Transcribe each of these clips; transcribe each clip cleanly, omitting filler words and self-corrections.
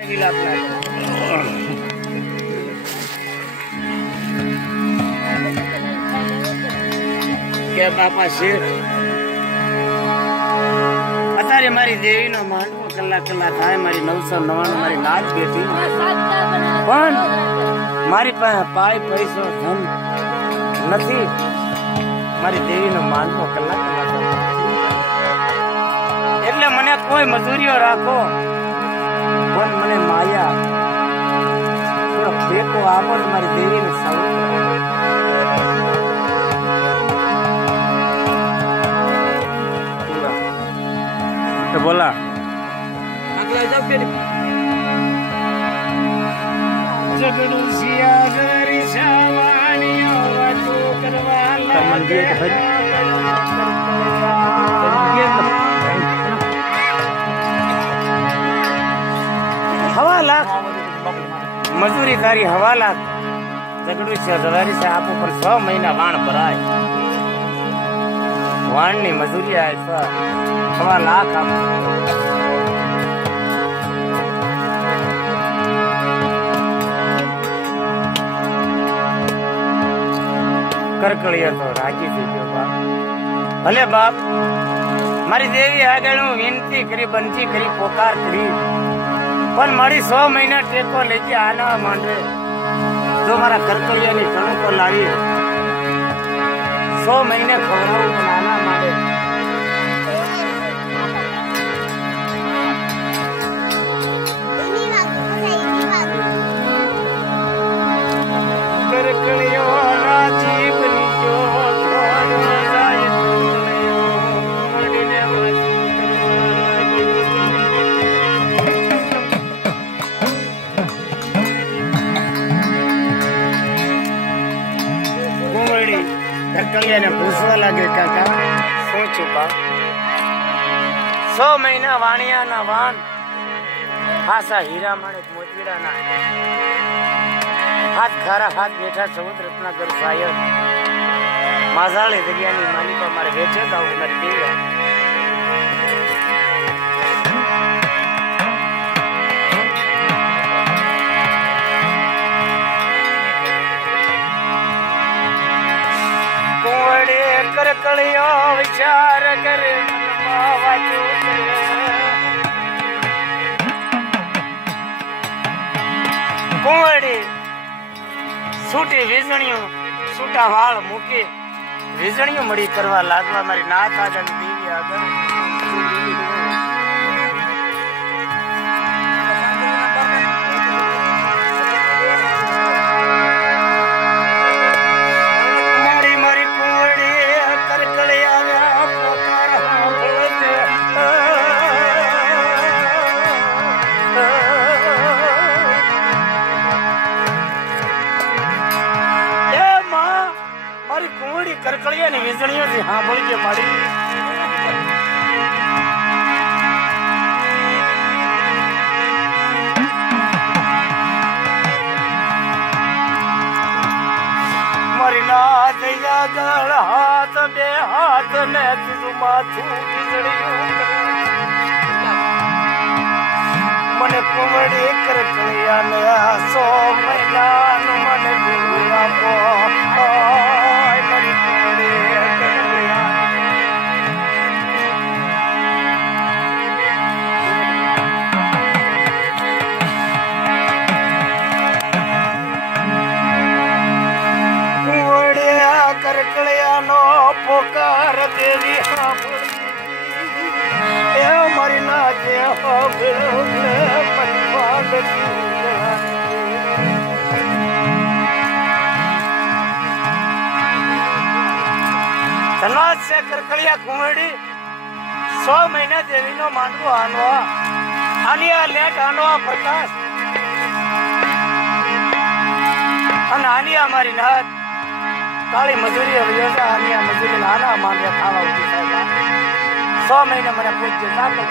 કે બાપા શેઠ અત્યારે મારી દેવી નો માંડવો કલાક થાય મારી 999 મારી નાચ બેઠી પણ મારી પાસે પાય પૈસો ધન નથી. મારી દેવી નો માંડવો કલાક એટલે મને કોઈ મજૂરીઓ રાખો પણ મને માયા થોડો ભેકો આપો મારી દેવી ને સારું તો બોલા ઝઘડું સિયાગરી સાવાણીઓ વાતો કરવા હવા લાખ મજૂરી તારી હવા લાખ ઝઘડું છે જવારી છે આપો પણ 6 મહિના વાણ ભરાય વાણ ની મજૂરી આવે 6 લાખ આપો. કરકળિયા તો રાજી થઈ ગયો બાપ. ભલે બાપ મારી દેવી આગળ હું વિનંતી કરી બનતી કરી પોકાર કરી પણ મારી 6 મહિના ટેકો લેજે આના માંડે જો મારા કરકળિયાની કણકો લાવી 100 મહિને ખવડાવું પણ આના માંડે કરકળિયો રાજી બની ગયો કરકળિયાને પૂછવા લાગે કાકા શું છુપા 100 મહિના વાણિયાના વાણ ખાસા હીરા માણેક મોતીડાના હાથ ખારા હાથ બેઠા 14 રત્નાકર શાયર માઝાળી દરિયાની માલિકો મારે વેચે તો આવું મારી દેવી કરકળિયો વિચાર કરે મનમાં વાંચું કરે કુંવડી છૂટી વીજણીઓ છૂટા વાળ મૂકી વીજણીઓ મળી કરવા લાગવા મારી નાથ આગળ દેવી આગળ કરકળિયા ની વીજળીઓ થી સાંભળી કે મારી મારી નાથ આગળ હાથ બે હાથ ને તું માથું મને કુંવડી કરકળિયા ને 100 મહિનાનું મને ગુરુ આપો કરકળિયાનો પોકાર દેવી એ મારી નાચે ધન્યવાદ છે કરકળિયા કુંવડી 100 મહિના દેવીનો માંડવો આનવા આનિયા લેટ આનવા પ્રકાશ અને આનિયા મારી નાથ કાળી મજૂરી આનિયા મજૂરી નાના માંડ્યા ખાવા ઉઠી સાહેબ 100 મહિને મને પૂછજે સાચો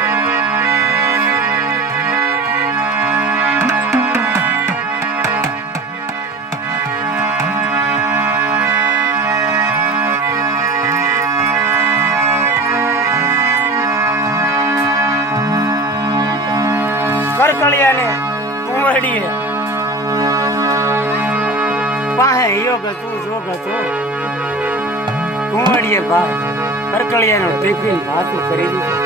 કરકળિયાને કુંવડીએ પાહે યોગ તું જોગ તો કુંવડીએ ભાઈ કરકળિયાનો ટિફિન ભાતું કરી દીધું.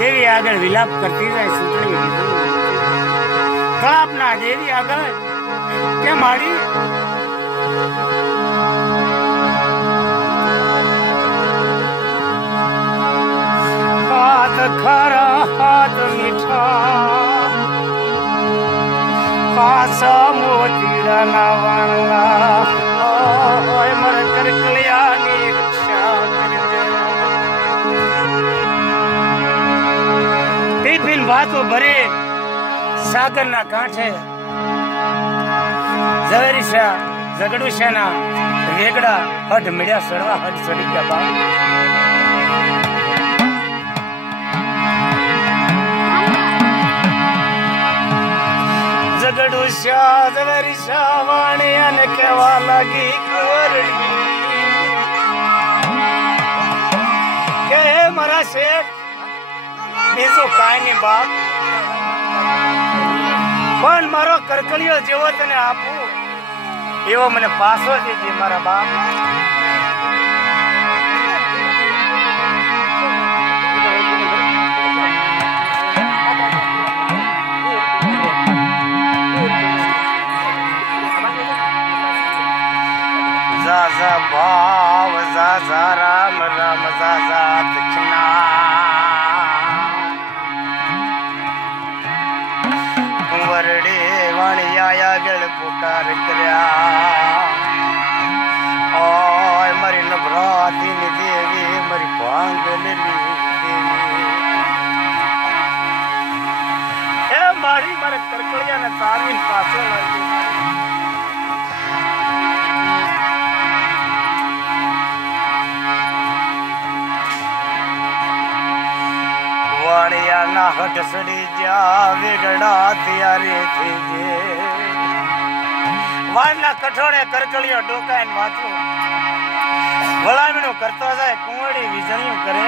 દેવી આગળ વિલાપ કરતી જાય સૂચણી દીધું. કળાપના દેવી આગળ કે મારી હાથ ખરા હાથ મીઠા પાછા મોતીડાના વાણલા ઓય મર કરકળિયાની રક્ષા કરી. ટિફિન ભાતો ભરે સાગરના કાંઠે ઝવેરીશા ઝગડુશાના વેગડા હઠ મળ્યા સડવા હઠ ચડી ગયા બાપ. ઝગડુશા ઝવેરીશા વાણિયાને કહેવા લાગી કુંવરડી કે હે મારા શેઠ બીજું કાંઈ નહીં બાપ, પણ મારો કરકળિયો જેવો તને આપું એવો મને પાછો દેજે મારા બાપ. ઝાઝા ભાવ ઝાઝા રામ રામ ઝાઝા દક્ષિણા વરડે વાણિયા આગળ પુકાર કર્યા. ઓય મારી નભરાતીની દેવી મારી ભાંગલેલી દેવી એ મારી મારા કરકળિયાને તારવીને પાછો લાગી. વાણિયાના હઠ સડી જા વેગડા ત્યારે થઈ જે વારના કઠોળે કરકળિયો ડોકાઈને વાંચો વળામણું કરતો જાય કુંવડી વીજળીઓ કરે.